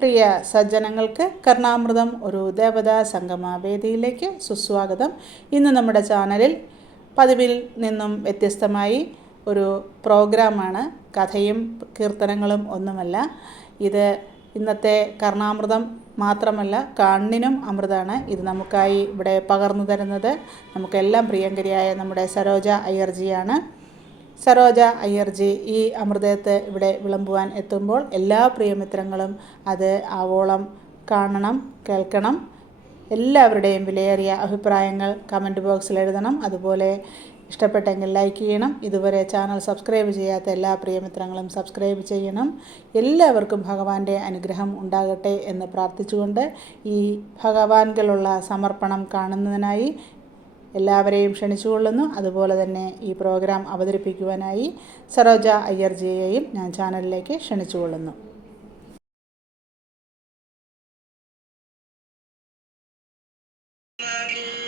പ്രിയ സജ്ജനങ്ങൾക്ക് കർണാമൃതം ഒരു ദേവതാ സംഗമ വേദിയിലേക്ക് സുസ്വാഗതം. ഇന്ന് നമ്മുടെ ചാനലിൽ പതിവിൽ നിന്നും വ്യത്യസ്തമായി ഒരു പ്രോഗ്രാമാണ്. കഥയും കീർത്തനങ്ങളും ഒന്നുമല്ല. ഇത് ഇന്നത്തെ കർണാമൃതം മാത്രമല്ല കണ്ണിനും അമൃതാണ്. ഇത് നമുക്കായി ഇവിടെ പകർന്നു തരുന്നത്. നമുക്കെല്ലാം പ്രിയങ്കരിയായ നമ്മുടെ സരോജ അയ്യർജിയാണ്. സരോജ അയ്യർജി ഈ അമൃതത്തെ ഇവിടെ വിളമ്പുവാൻ എത്തുമ്പോൾ എല്ലാ പ്രിയമിത്രങ്ങളും അത് ആവോളം കാണണം കേൾക്കണം. എല്ലാവരുടെയും വിലയേറിയ അഭിപ്രായങ്ങൾ കമന്റ് ബോക്സിൽ എഴുതണം. അതുപോലെ ഇഷ്ടപ്പെട്ടെങ്കിൽ ലൈക്ക് ചെയ്യണം. ഇതുവരെ ചാനൽ സബ്സ്ക്രൈബ് ചെയ്യാത്ത എല്ലാ പ്രിയമിത്രങ്ങളും സബ്സ്ക്രൈബ് ചെയ്യണം. എല്ലാവർക്കും ഭഗവാന്റെ അനുഗ്രഹം ഉണ്ടാകട്ടെ എന്ന് പ്രാർത്ഥിച്ചുകൊണ്ട് ഈ ഭഗവാൻകളുള്ള സമർപ്പണം കാണുന്നതിനായി എല്ലാവരെയും ക്ഷണിച്ചുകൊള്ളുന്നു. അതുപോലെ തന്നെ ഈ പ്രോഗ്രാം അവതരിപ്പിക്കുവാനായി സരോജ അയ്യർ അയ്യർജിയെയും ഞാൻ ചാനലിലേക്ക് ക്ഷണിച്ചുകൊള്ളുന്നു. Thank ഒടുങ്ങിയൻ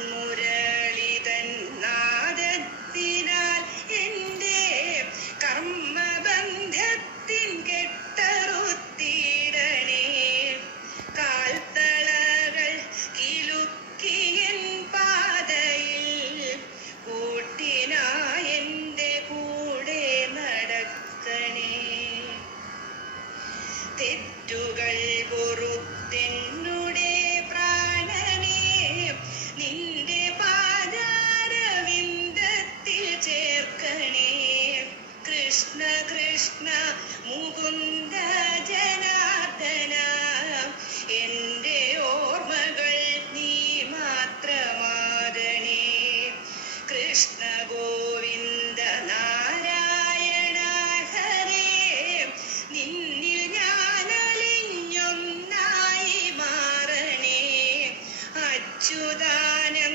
കൃഷ്ണ മുകുന്ദ ജനാർദ്ദന. എന്റെ ഓർമ്മകൾ നീ മാത്രമാകണേ കൃഷ്ണ ഗോവിന്ദ നാരായണ ഹരേ. നിന്നിൽ ഞാനലിഞ്ഞൊന്നായി മാറണേ. അച്യുതാനന്ദ